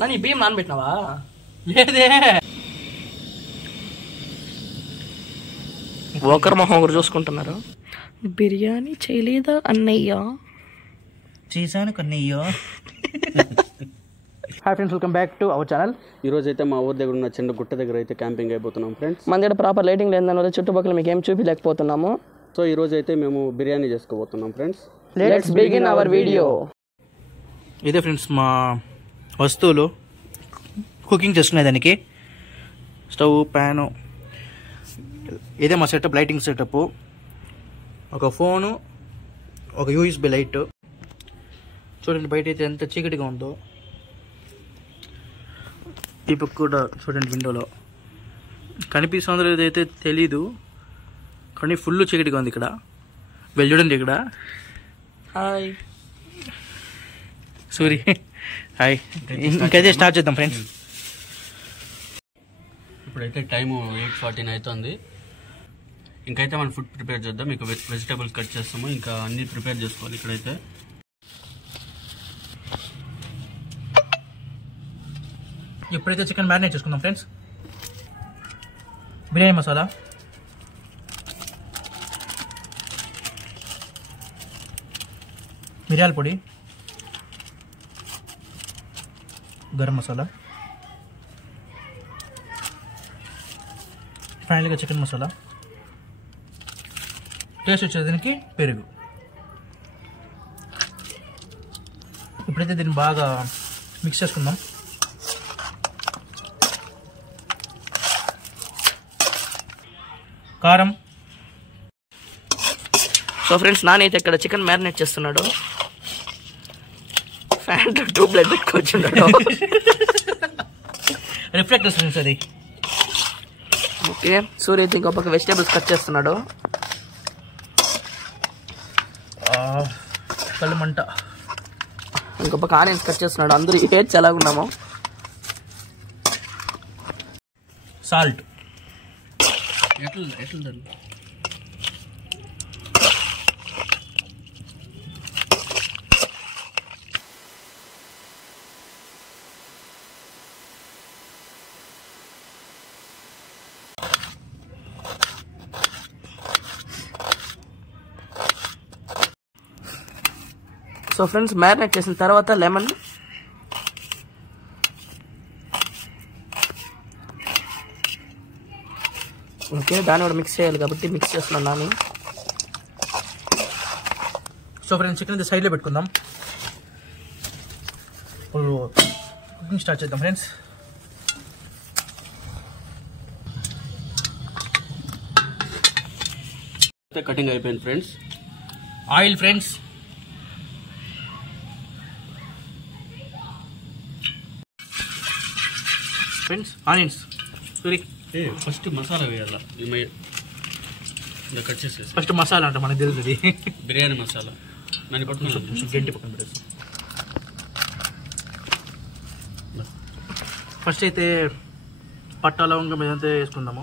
నాని బియ్యం నానబెట్టినావా? లేదే. ఒకరు మొహం ఒకరు చూసుకుంటున్నారు. బిర్యానీ చేయలేదా అన్నయ్య? చేశాను Kannayya. Hi friends, welcome back to our channel. ఈరోజు అయితే మా ఊరి దగ్గర ఉన్న చిన్న గుట్ట దగ్గర అయితే క్యాంపింగ్ అయిపోతున్నాం ఫ్రెండ్స్. మన దగ్గర ప్రాపర్ లైటింగ్ లేదన్న చుట్టుపక్కల మీకు ఏం చూపించలేకపోతున్నాము. సో ఈరోజు అయితే మేము బిర్యానీ చేసుకోబోతున్నాం friends. Let's begin our video. ఇదే ఫ్రెండ్స్ మా వస్తువులు, కుకింగ్ చేసుకునే దానికి స్టవ్, ప్యాను. ఇదే మా సెటప్, లైటింగ్ సెటప్. ఒక ఫోను, ఒక యూఎస్బి లైట్. చూడండి బయట అయితే ఎంత చీకటిగా ఉందో. ఈ పక్క కూడా చూడండి, విండోలో కనిపిస్తుందో లేదో అయితే తెలీదు, కానీ ఫుల్ చీకటిగా ఉంది ఇక్కడ. వెళ్ళి చూడండి ఇక్కడ. Hi Suri, hi. ఇంకైతే స్టార్ట్ చేద్దాం ఫ్రెండ్స్. ఇప్పుడైతే టైము 8:14 అవుతుంది. ఇంకైతే మనం ఫుడ్ ప్రిపేర్ చేద్దాం. ఇంకా వెజిటేబుల్స్ కట్ చేస్తాము, ఇంకా అన్నీ ప్రిపేర్ చేసుకోవాలి ఇక్కడైతే. ఇప్పుడైతే చికెన్ మ్యారినేట్ చేసుకుందాం ఫ్రెండ్స్. బిర్యానీ మసాలా, మిరియాల పొడి, గరం మసాలా, ఫైనల్గా చికెన్ మసాలా, టేస్ట్ వచ్చేదానికి పెరుగు. ఇప్పుడైతే దీన్ని బాగా మిక్స్ చేసుకుందాం. కారం. సో ఫ్రెండ్స్, నానైతే ఇక్కడ చికెన్ మ్యారినేట్ చేస్తున్నాడు. ఫ్యాంట్ ట్యూబ్ లైట్ పెట్టుకొచ్చున్నాడు. రిఫ్లెక్టర్స్ ఫ్రెండ్స్ అది. ఓకే, సూర్య అయితే ఇంకో పక్క వెజిటేబుల్స్ కట్ చేస్తున్నాడు. కళ్ళు మంట. ఇంకో పక్క ఆనియన్స్ కట్ చేస్తున్నాడు. అందరూ ఏడ్చి ఎలాగ ఉన్నాము. సాల్ట్. ఎట్లా సో ఫ్రెండ్స్, మ్యారినేట్ చేసిన తర్వాత లెమన్, ఓకే, దాన్ని కూడా మిక్స్ చేయాలి కాబట్టి మిక్స్ చేస్తున్నాను నాని. సో ఫ్రెండ్స్, చికెన్ అయితే సైడ్లో పెట్టుకుందాం. ఇప్పుడు కుకింగ్ స్టార్ట్ చేద్దాం ఫ్రెండ్స్. కటింగ్ అయిపోయింది friends. Oil friends. Friends onions. Suri, first masala వేయాల. కట్ చేసేసి ఫస్ట్ మసాలా అంట మనకు తెలుస్తుంది. బిర్యానీ మసాలా దాన్ని పట్టుకున్నాను. గంటి పక్కన పెట్టేసి ఫస్ట్ అయితే పట్టా లవంగం ఏదైతే వేసుకుందాము.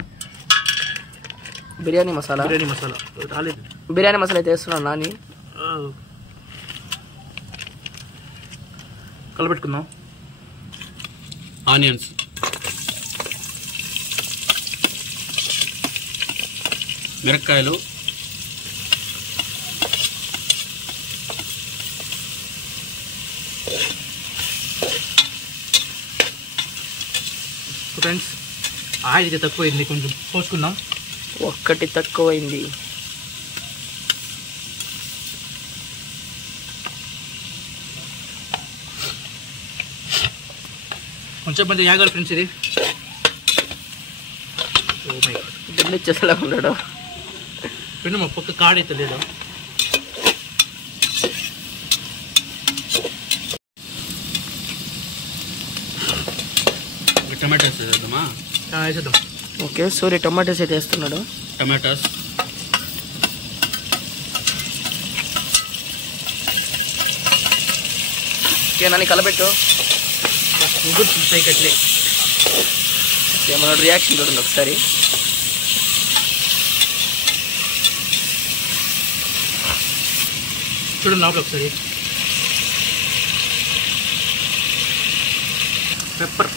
బిర్యానీ మసాలా రాలేదు. బిర్యానీ మసాలా అయితే వేస్తున్నాను నాని. కలపెట్టుకుందాం. ఆనియన్స్, మిరపకాయలు, ఫ్రెండ్స్ ఆయిల్ అయితే తక్కువైంది, కొంచెం పోసుకుందాం. ఒక్కటి తక్కువైంది. కొంచెం మంది యాగాలి ఫ్రెండ్స్. ఇది ఓ మై గాడ్, ఢిల్లీ చేసేలా ఉన్నాడు. ఫ్రెండ్ మా పక్క కాడైతే లేదు. టమాటాస్ వేద్దామా? వేసేద్దాం. ఓకే, సూర్య టొమాటోస్ అయితే వేస్తున్నాడు. టమాటాస్, ఓకే నాని కలపెట్టు. కట్లే ఏమన్నా రియాక్షన్ చూడండి ఒకసారి. చూడండి లోపల ఒకసారి. పెప్పర్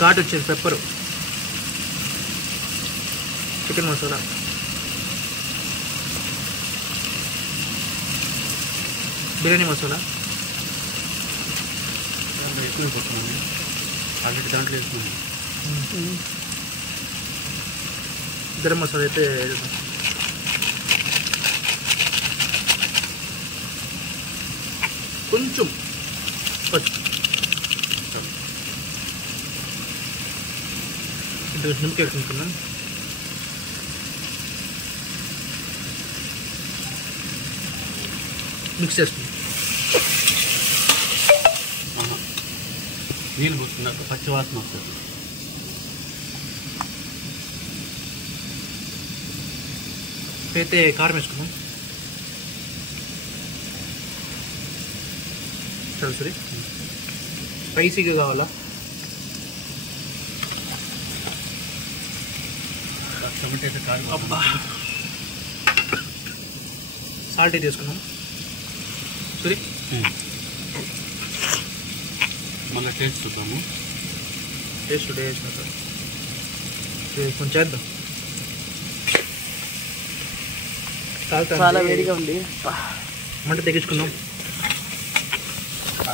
ఘాటు వచ్చేది పెప్పరు, చికెన్ మసాలా, బిర్యానీ మసాలా, ఎక్కువ కొట్టుకున్నాను ఆల్రెడీ దాంట్లో వేసుకున్నాను. గరం మసాలా అయితే కొంచెం పసుపు, నిమ్మకాయ వేసుకుంటున్నాను. మిక్స్ చేసుకుంటాం. నీళ్ళు పోసుకున్నాక పచ్చివాసన వస్తుంది. అయితే కారం వేసుకున్నాం. సరే స్పైసీగా కావాలా? టమాటో అయితే కారం. అబ్బా, సాల్ట్ అయితే వేసుకున్నాం. సరే మళ్ళీ టేస్ట్ చూద్దాము. టేస్ట్ వేసిన సార్ కొంచెం చేద్దాం. చాలా వేడిగా ఉంది. మంట తెగించుకుందాం.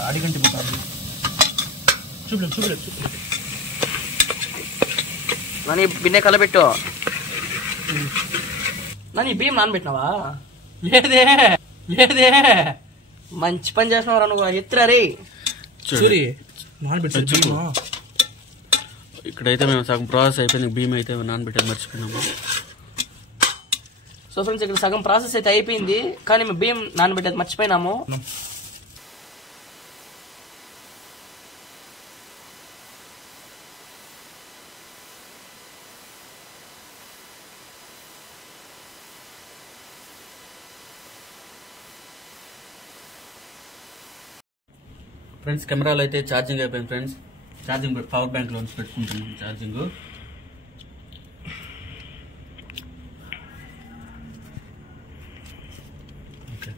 అడిగంటి పోతాను. చూపలేదు. నాని బిన్నె కలబెట్టు. నాని బియ్యం నానబెట్టినావా? లేదే మంచి పని చేసినావు నువ్వు. ఎత్తురా రే. చూరి నానబెట్టు. ఇక్కడైతే మేము సగం ప్రాసెస్ అయిపోయింది. బియ్యం అయితే నానబెట్టేది మర్చిపోయినాము. సో ఫ్రెండ్స్, ఇక్కడ సగం ప్రాసెస్ అయితే అయిపోయింది, కానీ మేము బియ్యం నానబెట్టేది మర్చిపోయినాము. ఫ్రెండ్స్, కెమెరాలో అయితే ఛార్జింగ్ అయిపోయింది ఫ్రెండ్స్. ఛార్జింగ్ పవర్ బ్యాంక్లో పెట్టుకుంటున్నాం ఛార్జింగ్. ఓకే,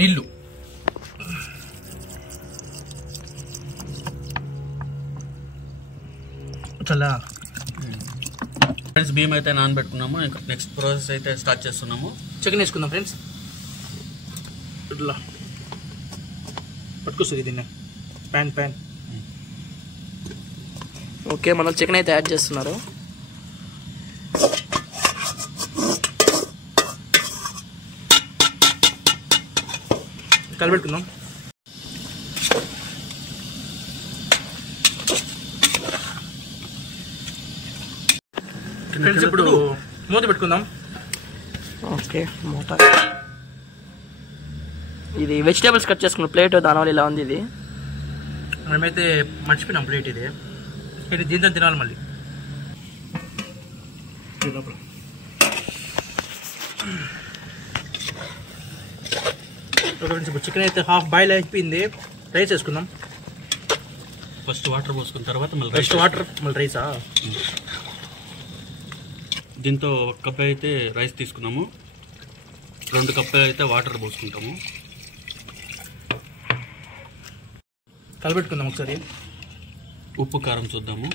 నీళ్ళు చల్లా. ఫ్రెండ్స్, బియ్యం అయితే నానబెట్టుకున్నాము. ఇంకా నెక్స్ట్ ప్రాసెస్ అయితే స్టార్ట్ చేస్తున్నాము. చికెన్ వేసుకుందాం ఫ్రెండ్స్. ఇట్లా పట్టుకొస్తుంది దీన్ని. ప్యాన్ ఓకే, మనం చికెన్ అయితే యాడ్ చేస్తున్నారు. కలిపెట్టుకుందాం. ఫ్రెండ్స్, ఇప్పుడు మూత పెట్టుకుందాం. ఓకే, మూత. ఇది వెజిటేబుల్స్ కట్ చేసుకున్న ప్లేట్ దానివల్ల ఇలా ఉంది. ఇది మనమైతే మర్చిపోయినాం ప్లేట్. ఇది దీంతో తినాలి మళ్ళీ. ఇప్పుడు చికెన్ అయితే హాఫ్ బాయిల్ అయిపోయింది. రైస్ వేసుకుందాం. ఫస్ట్ వాటర్ పోసుకున్న తర్వాత మళ్ళీ రైసా? దీంతో ఒక కప్ అయితే రైస్ తీసుకున్నాము. 2 కప్పులు అయితే వాటర్ పోసుకుంటాము. కలిపెట్టుకుందాం ఒకసారి. ఉప్పు కారం చూద్దాము.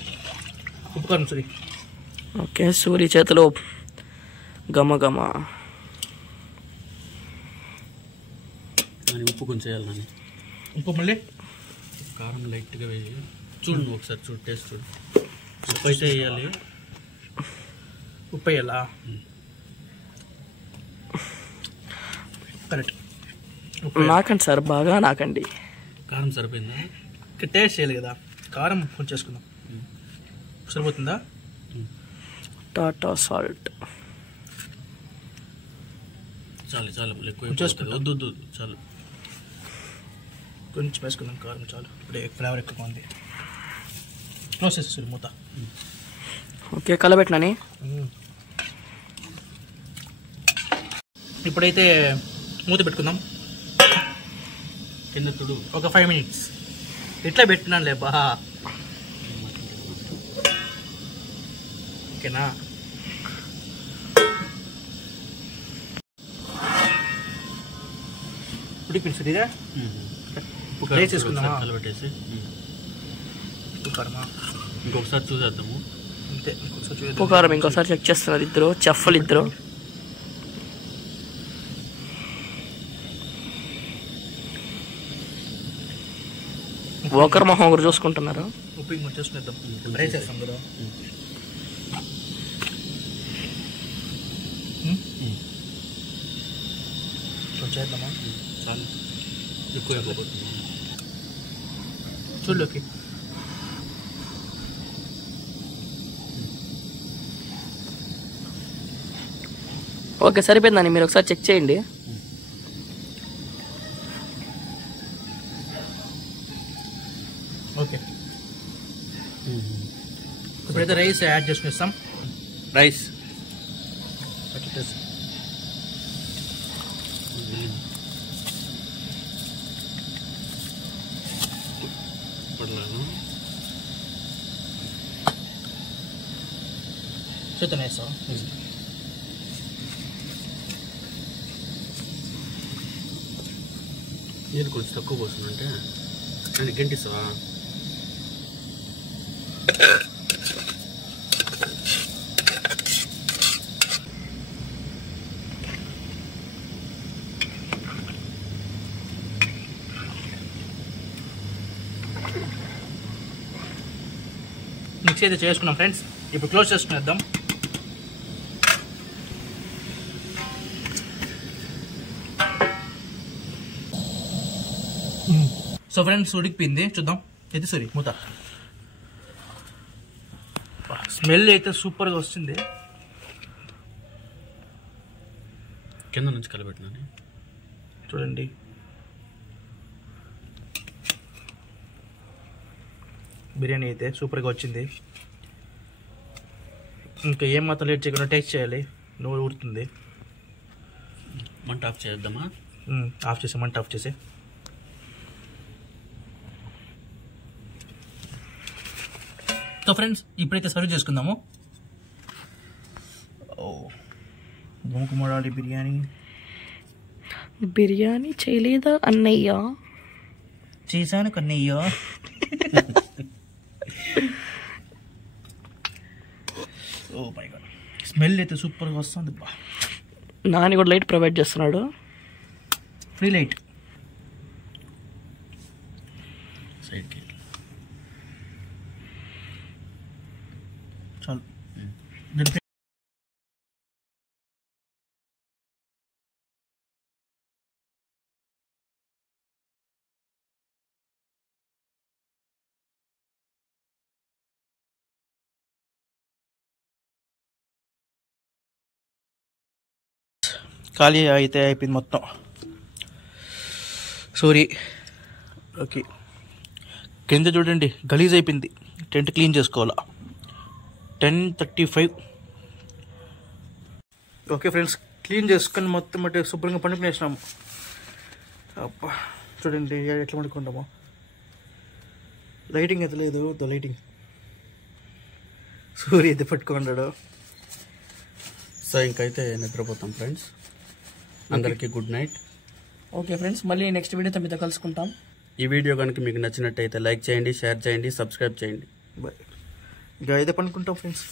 ఉప్పు కారం సరే. ఓకే, సూరి చేతిలో గమ ఉప్పు కొంచెం వేయాలి నాని. ఉప్పు మళ్ళీ కారం లైట్గా వేయి. చూడు ఒకసారి చూడు, టేస్ట్ చూడు. ఉప్పు అయితే వేయాలి. ఉప్పు వేయాలా? కరెక్ట్. నాకండి సార్, బాగా నాకండి. కారం సరిపోయిందా? టేస్ట్ చేయాలి కదా, కారం కొంచెం వేసుకుందాం. సరిపోతుందా? టాటా సాల్ట్ చాలు ఎక్కువ చూసుకుంటా. వద్దు చాలు. కొంచెం వేసుకుందాం కారం, చాలు. ఇప్పుడే ఫ్లేవర్ ఎక్కువ ఉంది. ప్రాసెస్ మూత. ఓకే, కలబెట్టినని. ఇప్పుడైతే మూత పెట్టుకుందాం. కింద తుడు ఒక 5 minutes ఇట్లా పెట్టినాను లేబా. ఓకేనా? ఉడికింది సార్ ఇదే రైస్ వేసుకుందామా? కలబెట్టేసి ఉప్పు కారమా ఇంకొకసారి చూసేద్దాము. అంతే, ఇంకొకసారి చూద్దాం. ఉప్పు కారం ఇంకోసారి చెక్ చేస్తున్నారు ఇద్దరు చెఫ్లు ఇద్దరు. ఒకరు మొహం ఒకరు చూసుకుంటున్నారు. ఉప్పు ఇంకొంచెం చూసుకునేద్దాం. రైస్ వేస్తాం కదా. కొంచెం వేద్దామా? చాలు, ఎక్కువ అయిపోతుంది. చూడులోకి ఓకే సరిపోయిందని మీరు ఒకసారి చెక్ చేయండి. ఓకే, ఇప్పుడైతే రైస్ యాడ్ చేసుకునేస్తాం. రైస్ చేతనే వేస్తాం. నీళ్ళు కొంచెం తక్కువ పోస్తుందంటే నేను గంటిస్తావా? మిక్స్ అయితే చేసుకున్నాం ఫ్రెండ్స్. ఇప్పుడు క్లోజ్ చేసుకునేద్దాం. సో ఫ్రెండ్స్ ఉడికిపోయింది, చూద్దాం. అయితే సారీ మూత. స్మెల్ అయితే సూపర్గా వస్తుంది. కింద నుంచి కలబెట్టినాను చూడండి. బిర్యానీ అయితే సూపర్గా వచ్చింది. ఇంకా ఏం మాత్రం లేట్ చేయకుండా టేస్ట్ చేయాలి. నోరు ఊరుతుంది. మంట ఆఫ్ చేద్దామా? ఆఫ్ చేసి మంట ఆఫ్ చేసి సో ఫ్రెండ్స్ ఇప్పుడైతే సర్వ్ చేసుకుందాము. గుమకుమడాలి బిర్యానీ. బిర్యానీ చేయలేదా అన్నయ్య? చేశాను కన్నయ్య. ఓ మై గాడ్, స్మెల్ అయితే సూపర్గా వస్తుంది. నాని కూడా లైట్ ప్రొవైడ్ చేస్తున్నాడు. ఫ్రీ లైట్ సైడ్కి చాలు. ఖాళీ అయితే అయిపోయింది మొత్తం. సారీ. ఓకే, కింద చూడండి గలీజ్ అయిపోయింది. టెంట్ క్లీన్ చేసుకోవాలా. 10:35. ఓకే ఫ్రెండ్స్, క్లీన్ చేసుకొని మొత్తం అంటే శుభ్రంగా పండుకునేసినాము. అబ్బా చూడండి ఎట్లా పండుకుంటామో. లైటింగ్ అయితే లేదు, లైటింగ్. సూర్య అయితే పట్టుకున్నాడు. సో ఇంకైతే నిద్రపోతాం ఫ్రెండ్స్. అందరికీ గుడ్ నైట్. ఓకే ఫ్రెండ్స్, మళ్ళీ నెక్స్ట్ వీడియోతో మీతో కలుసుకుంటాం. ఈ వీడియో కనుక మీకు నచ్చినట్టయితే లైక్ చేయండి, షేర్ చేయండి, సబ్స్క్రైబ్ చేయండి. బాయ్. ఇంకా అయితే పండుకుంటాం ఫ్రెండ్స్.